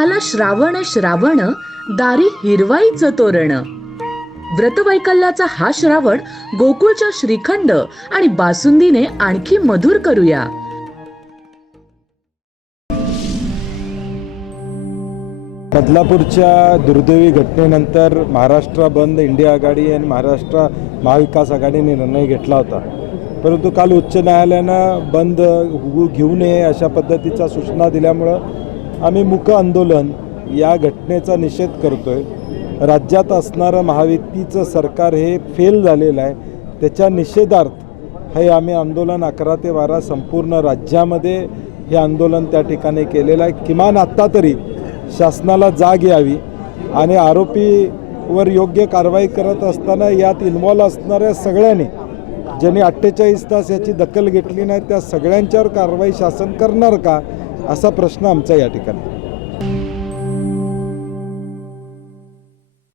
आला श्रावण श्रावण दारी हिरवाईचं तोरण. व्रतवैकल्याचा हा श्रावण गोकुळच्या श्रीखंड आणि बासुंदीने आणखी मधुर करूया. बदलापूरच्या दुर्दैवी घटनेनंतर महाराष्ट्र बंद इंडिया आघाडी आणि महाराष्ट्र महाविकास आघाडीने निर्णय घेतला होता. परंतु काल उच्च न्यायालयानं बंद होऊ घेऊ नये अशा पद्धतीचा सूचना दिल्यामुळं आम्ही मुक आंदोलन या घटनेचा निषेध करतोय. राज्यात असणारं महायुतीचं सरकार हे फेल झालेलं आहे. त्याच्या निषेधार्थ हे आम्ही आंदोलन अकरा ते बारा संपूर्ण राज्यामध्ये हे आंदोलन त्या ठिकाणी केलेलं आहे. किमान आत्ता तरी शासनाला जाग यावी आणि आरोपीवर योग्य कारवाई करत असताना यात इन्व्हॉल्व असणाऱ्या सगळ्यांनी ज्यांनी अठ्ठेचाळीस तास याची दखल घेतली नाही त्या सगळ्यांच्यावर कारवाई शासन करणार का? असा प्रश्न आमचा या ठिकाणी.